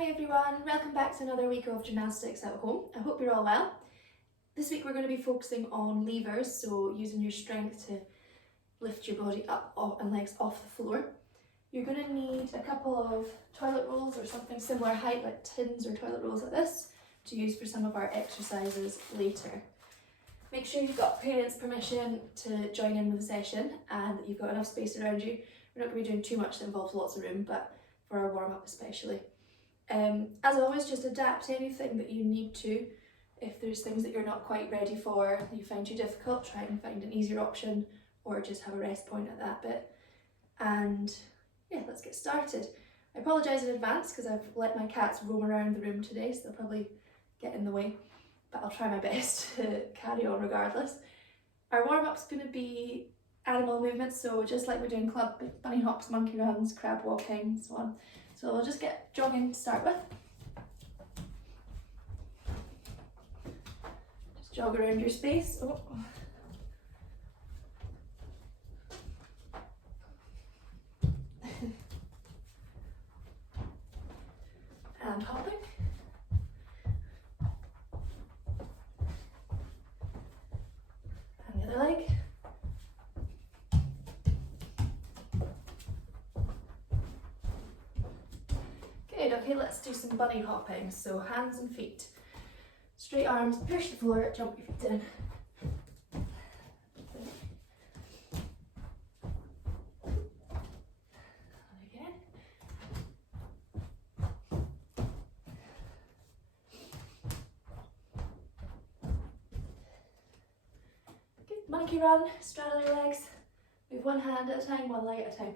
Hi everyone, welcome back to another week of gymnastics at home. I hope you're all well. This week we're going to be focusing on levers, so using your strength to lift your body up and legs off the floor. You're going to need a couple of toilet rolls or something similar height, like tins or toilet rolls like this, to use for some of our exercises later. Make sure you've got parents' permission to join in with the session and that you've got enough space around you. We're not going to be doing too much that involves lots of room, but for our warm-up especially. As always, just adapt anything that you need to. If there's things that you're not quite ready for, you find too difficult, try and find an easier option or just have a rest point at that bit. And yeah, let's get started. I apologise in advance because I've let my cats roam around the room today, so they'll probably get in the way, but I'll try my best to carry on regardless. Our warm-up's going to be animal movements, so just like we're doing club, bunny hops, monkey runs, crab walking, so on. So we'll just get jogging to start with. Just jog around your space. Oh. And hopping. And the other leg. Good, okay, let's do some bunny hopping. So hands and feet. Straight arms, push the floor, jump your feet in. Again. Good, monkey run, straddle your legs. Move one hand at a time, one leg at a time.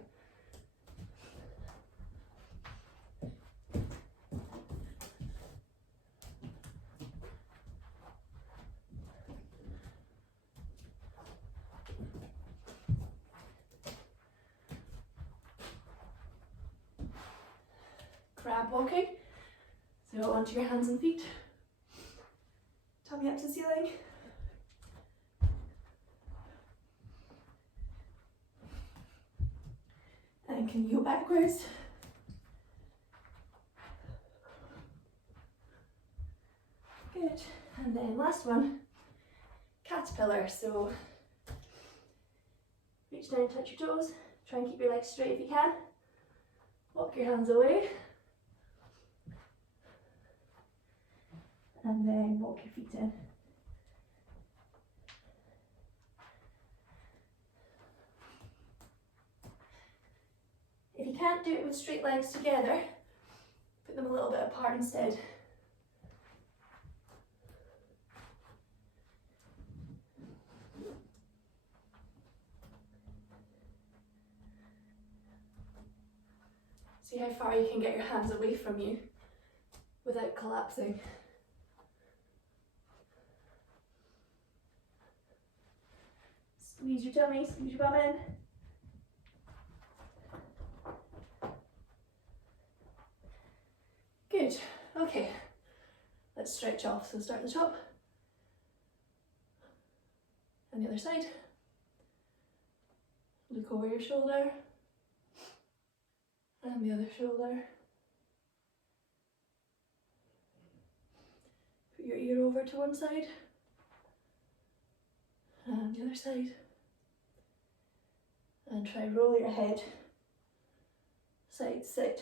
Crab walking, so onto your hands and feet, tummy up to the ceiling. And can you go backwards? Good, and then last one, caterpillar, so reach down, touch your toes, try and keep your legs straight if you can, walk your hands away. And then walk your feet in. If you can't do it with straight legs together, put them a little bit apart instead. See how far you can get your hands away from you without collapsing. Squeeze your tummy, squeeze your bum in. Good, okay, let's stretch off. So start at the top, and the other side. Look over your shoulder, and the other shoulder. Put your ear over to one side, and the other side. And try roll your head side to side.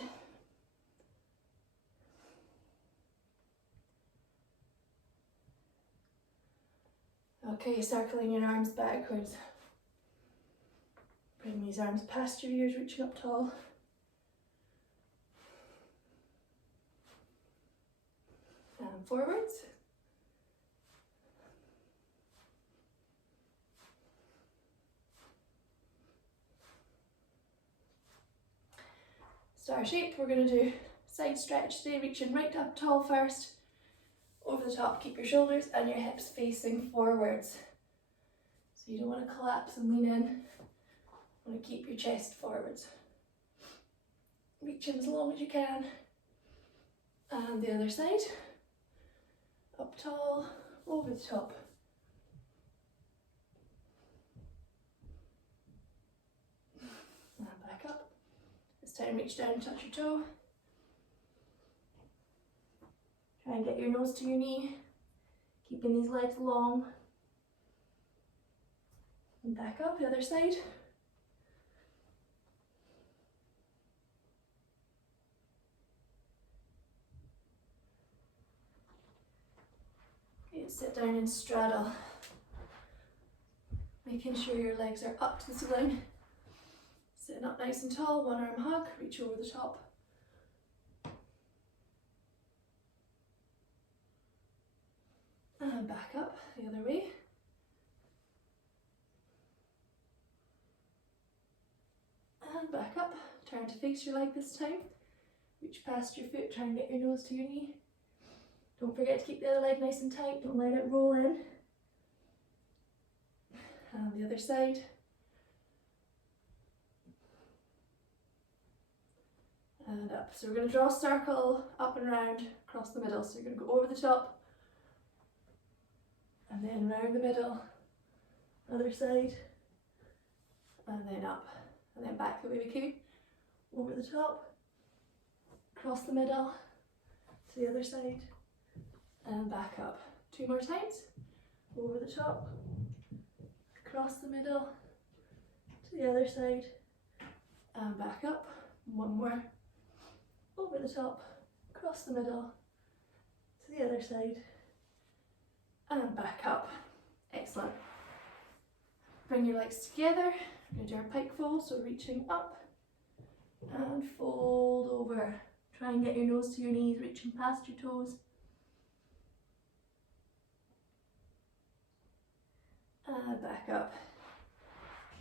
Okay, circling your arms backwards. Bring these arms past your ears, reaching up tall. And forwards. Star shape, we're going to do side stretch today, reaching right up tall first, over the top, keep your shoulders and your hips facing forwards. So you don't want to collapse and lean in, you want to keep your chest forwards. Reach in as long as you can. And the other side, up tall, over the top. And back up. This time reach down, touch your toe. Try and get your nose to your knee, keeping these legs long. And back up, the other side. Okay, sit down and straddle. Making sure your legs are up to the ceiling. Sitting up nice and tall, one arm hug, reach over the top. And back up the other way. And back up. Turn to face your leg this time. Reach past your foot, try and get your nose to your knee. Don't forget to keep the other leg nice and tight, don't let it roll in. And the other side. And up. So we're going to draw a circle up and round across the middle. So you're going to go over the top and then round the middle, other side, and then up, and then back the way we came. Over the top, across the middle, to the other side, and back up. 2 more times. Over the top, across the middle, to the other side, and back up. 1 more. Over the top, across the middle, to the other side, and back up. Excellent. Bring your legs together. We're going to do our pike fold, so reaching up and fold over. Try and get your nose to your knees, reaching past your toes. And back up.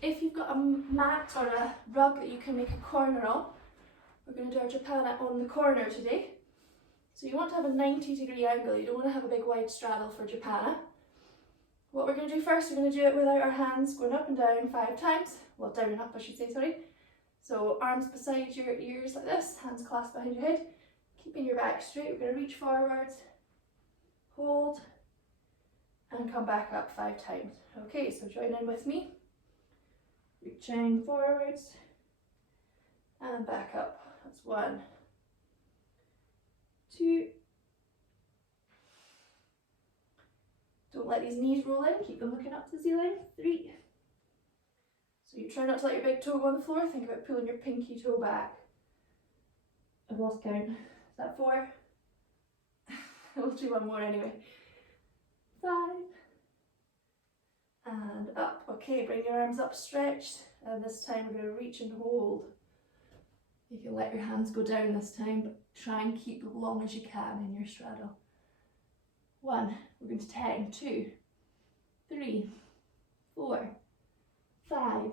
If you've got a mat or a rug that you can make a corner on, we're going to do our Japana on the corner today. So you want to have a 90-degree angle, you don't want to have a big wide straddle for Japana. What we're going to do first, we're going to do it without our hands going up and down 5 times. Well, down and up I should say, sorry. So arms beside your ears like this, hands clasped behind your head, keeping your back straight. We're going to reach forwards, hold, and come back up 5 times. Okay, so join in with me. Reaching forwards and back up. That's 1, 2. Don't let these knees roll in, keep them looking up to the ceiling. 3. So you try not to let your big toe go on the floor, think about pulling your pinky toe back. I've lost count. Is that 4? We'll do 1 more anyway. 5. And up. Okay, bring your arms up stretched, and this time we're going to reach and hold. You can let your hands go down this time, but try and keep as long as you can in your straddle. 1, we're going to 10, 2, 3, 4, 5,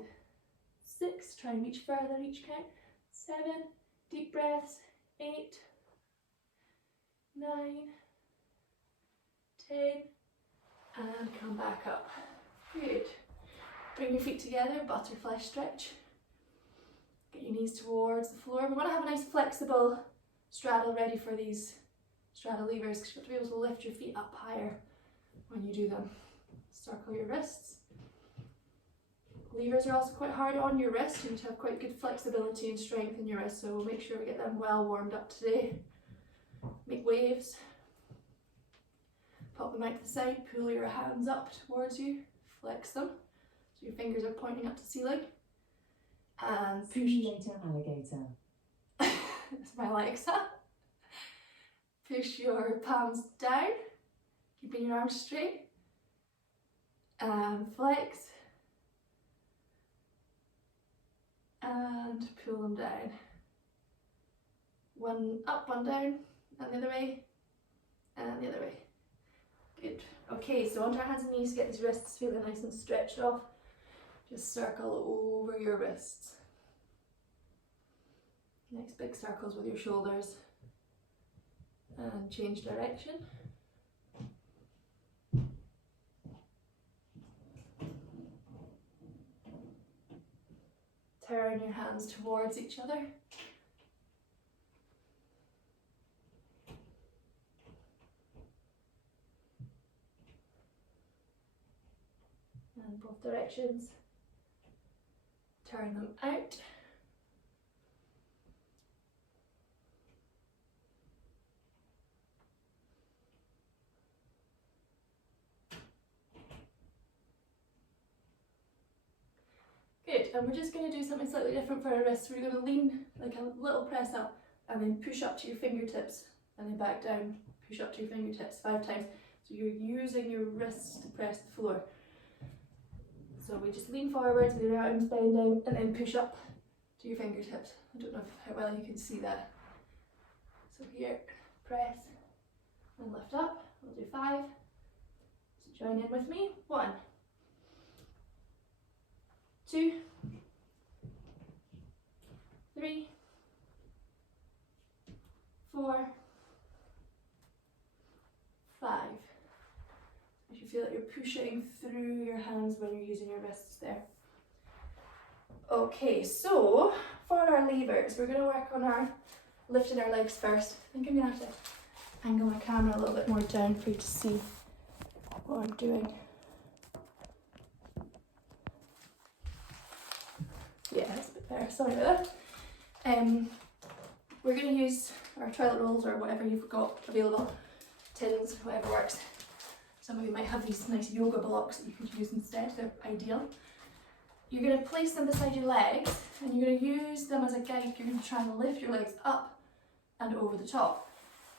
6, try and reach further each count, 7, deep breaths, 8, 9, 10, and come back up. Good. Bring your feet together, butterfly stretch. Get your knees towards the floor. We want to have a nice flexible straddle ready for these straddle levers, because you have to be able to lift your feet up higher when you do them. Circle your wrists. Levers are also quite hard on your wrist. You need to have quite good flexibility and strength in your wrists, so we'll make sure we get them well warmed up today. Make waves. Pop them out to the side, pull your hands up towards you, flex them, so your fingers are pointing up to the ceiling. And push. See you later, alligator. That's my legs. Push your palms down, keeping your arms straight. And flex. And pull them down. 1 up, 1 down, and the other way, and the other way. Good. Okay, so onto our hands and knees, get these wrists feeling nice and stretched off. Just circle over your wrists. Nice big circles with your shoulders. And change direction. Turn your hands towards each other. And both directions. Turn them out. Perfect, and we're just going to do something slightly different for our wrists. We're going to lean like a little press up and then push up to your fingertips and then back down, push up to your fingertips 5 times. So you're using your wrists to press the floor. So we just lean forwards with your arms bending and then push up to your fingertips. I don't know how well you can see that. So here, press and lift up. We'll do 5. So join in with me. 1, 2, 3, 4, 5. You feel that you're pushing through your hands when you're using your wrists there. Okay, so for our levers, we're going to work on our lifting our legs first. I think I'm going to have to angle my camera a little bit more down for you to see what I'm doing. Yeah, that's a bit better. Sorry about that. We're going to use our toilet rolls or whatever you've got available, tins, whatever works. Some of you might have these nice yoga blocks that you can use instead, they're ideal. You're going to place them beside your legs and you're going to use them as a guide. You're going to try and lift your legs up and over the top.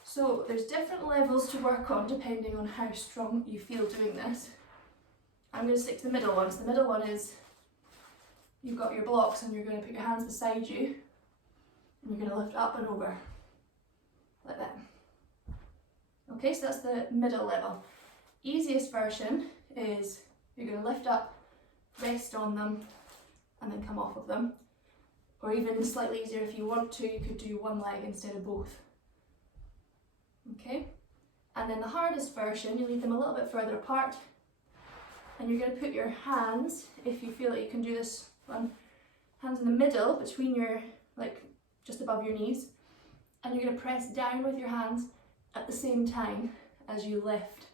So there's different levels to work on depending on how strong you feel doing this. I'm going to stick to the middle one. So the middle one is you've got your blocks and you're going to put your hands beside you and you're going to lift up and over like that. Okay, so that's the middle level. Easiest version is you're going to lift up, rest on them and then come off of them. Or even slightly easier, if you want to, you could do one leg instead of both. Okay, and then the hardest version, you leave them a little bit further apart and you're going to put your hands, if you feel that you can do this one, hands in the middle between your, like just above your knees, and you're going to press down with your hands at the same time as you lift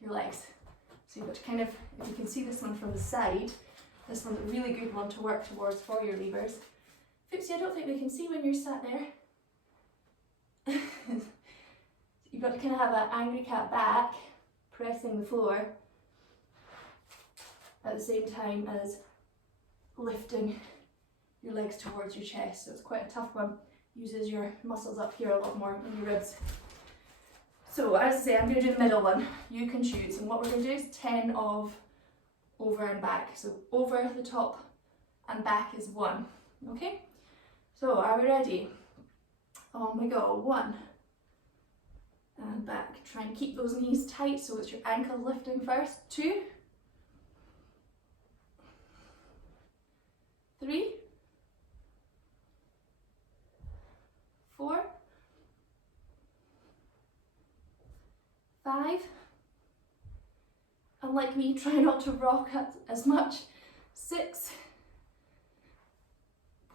your legs. So you've got to kind of, if you can see this one from the side, this one's a really good one to work towards for your levers. Footsie, I don't think we can see when you're sat there. You've got to kind of have an angry cat back, pressing the floor at the same time as lifting your legs towards your chest. So it's quite a tough one. Uses your muscles up here a lot more in your ribs. So as I say, I'm going to do the middle one. You can choose, and what we're going to do is 10 of over and back. So over, the top, and back is 1. Okay? So are we ready? On we go. 1 and back. Try and keep those knees tight so it's your ankle lifting first. 2, 3, 4, 5, and like me, try not to rock as much. 6,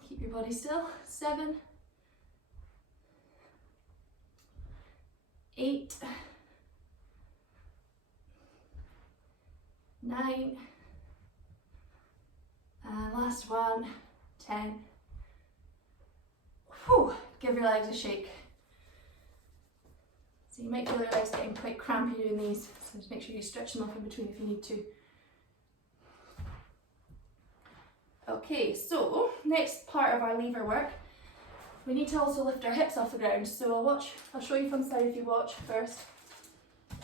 keep your body still. 7, 8, 9, and last one, 10. Whew, give your legs a shake. So you might feel your legs getting quite crampy doing these, so just make sure you stretch them off in between if you need to. Okay, so next part of our lever work, we need to also lift our hips off the ground. So I'll show you from the side if you watch first.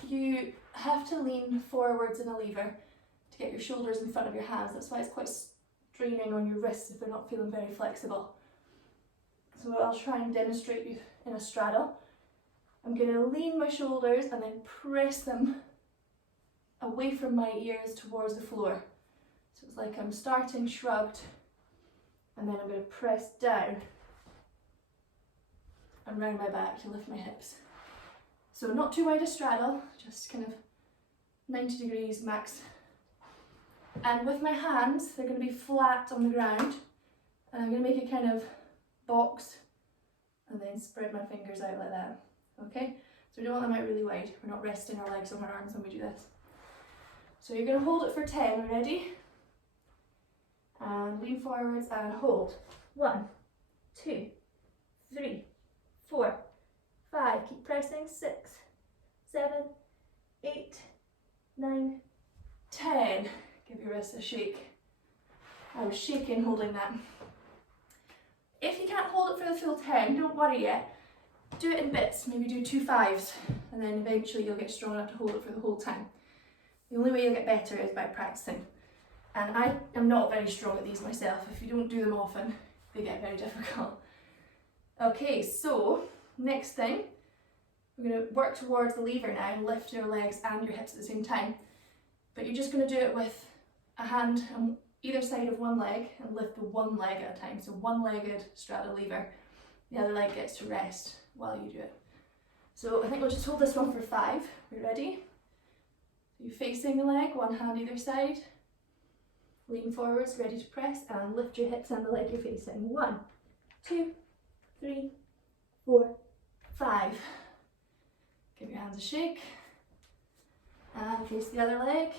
You have to lean forwards in a lever to get your shoulders in front of your hands. That's why it's quite straining on your wrists if they're not feeling very flexible. So I'll try and demonstrate you in a straddle. I'm going to lean my shoulders and then press them away from my ears towards the floor. So it's like I'm starting shrugged and then I'm going to press down and round my back to lift my hips. So not too wide a straddle, just kind of 90 degrees max. And with my hands, they're going to be flat on the ground, and I'm going to make a kind of box and then spread my fingers out like that. Okay, so we don't want them out really wide. We're not resting our legs on our arms when we do this. So you're going to hold it for 10. Ready? And lean forwards and hold. 1, 2, 3, 4, 5. Keep pressing. 6, 7, 8, 9, 10. Give your wrists a shake. I was shaking holding that. If you can't hold it for the full 10, don't worry yet. Do it in bits, maybe do 2 5s, and then eventually you'll get strong enough to hold it for the whole time. The only way you'll get better is by practicing. And I am not very strong at these myself. If you don't do them often, they get very difficult. Okay, so next thing, we're going to work towards the lever now and lift your legs and your hips at the same time. But you're just going to do it with a hand on either side of one leg and lift the one leg at a time. So one-legged straddle lever. The other leg gets to rest while you do it. So I think we'll just hold this one for 5. We ready? You're facing the leg, one hand either side. Lean forwards, ready to press, and lift your hips and the leg you're facing. 1, 2, 3, 4, 5. Give your hands a shake. And face the other leg.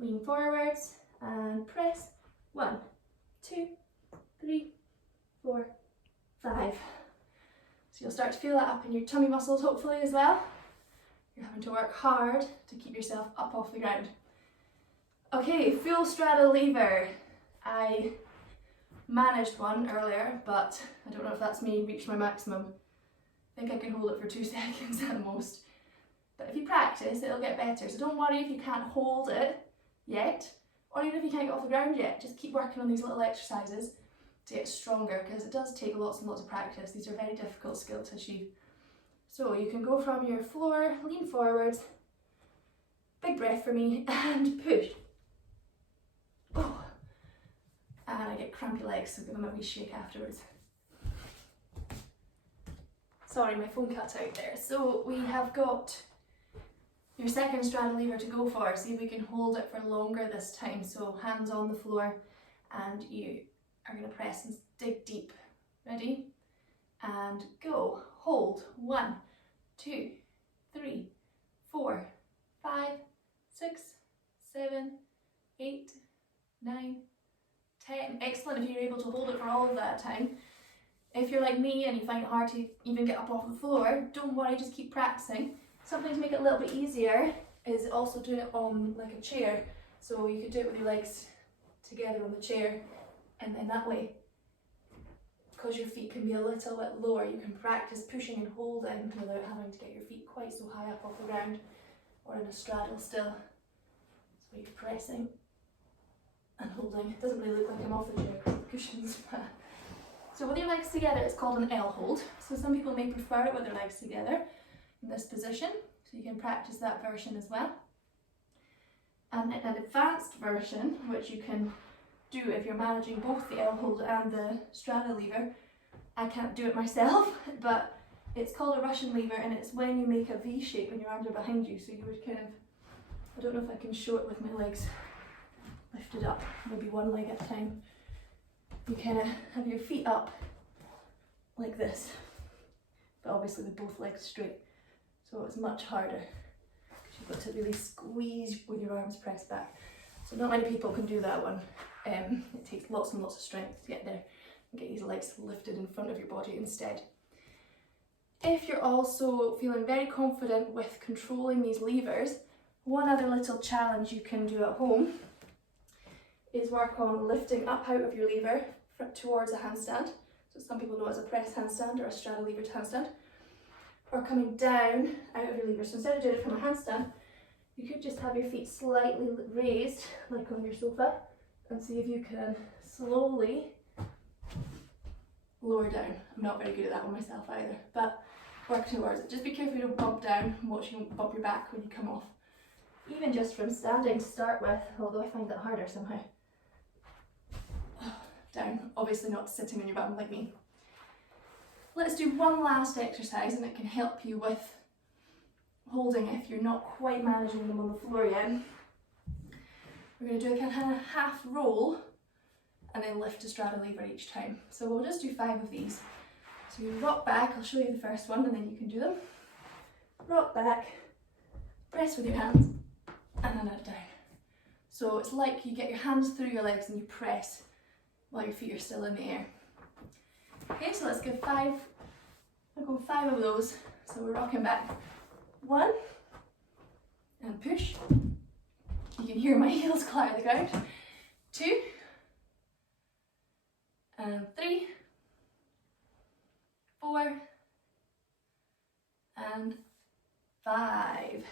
Lean forwards and press. 1, 2, 3, 4, 5. So you'll start to feel that up in your tummy muscles hopefully as well. You're having to work hard to keep yourself up off the ground. Okay, full straddle lever. I managed one earlier, but I don't know if that's me reached my maximum. I think I can hold it for 2 seconds at the most. But if you practice, it'll get better. So don't worry if you can't hold it yet, or even if you can't get off the ground yet. Just keep working on these little exercises to get stronger, because it does take lots and lots of practice. These are very difficult skills to achieve. So you can go from your floor, lean forwards, big breath for me, and push. Oh. And I get crampy legs, so give them a wee shake afterwards. Sorry, my phone cut out there. So we have got your second straddle lever to go for. See if we can hold it for longer this time. So hands on the floor, and you are going to press and dig deep. Ready? And go. Hold. 1, 2, 3, 4, 5, 6, 7, 8, 9, 10. Excellent if you're able to hold it for all of that time. If you're like me and you find it hard to even get up off the floor, don't worry, just keep practicing. Something to make it a little bit easier is also doing it on like a chair. So you could do it with your legs together on the chair, and then that way, because your feet can be a little bit lower, you can practice pushing and holding without having to get your feet quite so high up off the ground, or in a straddle still. So you're pressing and holding. It doesn't really look like I'm off the chair because of the cushions. So with your legs together, it's called an L hold. So some people may prefer it with their legs together in this position. So you can practice that version as well. And an advanced version, which you can do if you're managing both the L hold and the straddle lever. I can't do it myself, but it's called a Russian lever, and it's when you make a V shape when your arms are behind you. So you would kind of, I don't know if I can show it with my legs lifted up, maybe one leg at a time. You kind of have your feet up like this, but obviously with both legs straight. So it's much harder because you've got to really squeeze with your arms pressed back. So not many people can do that one. It takes lots and lots of strength to get there and get these legs lifted in front of your body instead. If you're also feeling very confident with controlling these levers, one other little challenge you can do at home is work on lifting up out of your lever towards a handstand. So some people know it as a press handstand or a straddle lever handstand. Or coming down out of your lever. So instead of doing it from a handstand, you could just have your feet slightly raised, like on your sofa, and see if you can slowly lower down. I'm not very good at that one myself either, but work towards it. Just be careful you don't bump down and watch you don't bump your back when you come off. Even just from standing to start with, although I find that harder somehow. Down, obviously not sitting on your bum like me. Let's do one last exercise, and it can help you with holding if you're not quite managing them on the floor yet. We're going to do a kind of half roll and then lift a straddle lever each time. So we'll just do 5 of these. So you rock back, I'll show you the first one and then you can do them. Rock back, press with your hands, and then down. So it's like you get your hands through your legs and you press while your feet are still in the air. Okay, so let's give 5. I'll go 5 of those. So we're rocking back. 1, and push. You can hear my heels clatter the ground. 2, and 3, 4, and 5.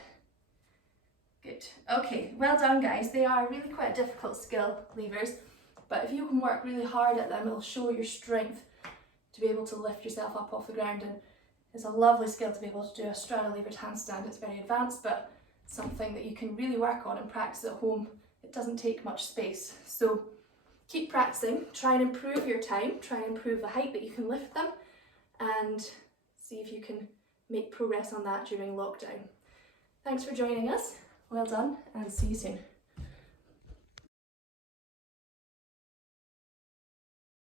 Good. Okay, well done guys. They are really quite a difficult skill, levers, but if you can work really hard at them, it'll show your strength to be able to lift yourself up off the ground, and it's a lovely skill to be able to do a straddle levered handstand. It's very advanced, but something that you can really work on and practice at home. It doesn't take much space. So keep practicing, try and improve your time, try and improve the height that you can lift them, and see if you can make progress on that during lockdown. Thanks for joining us. Well done, and see you soon.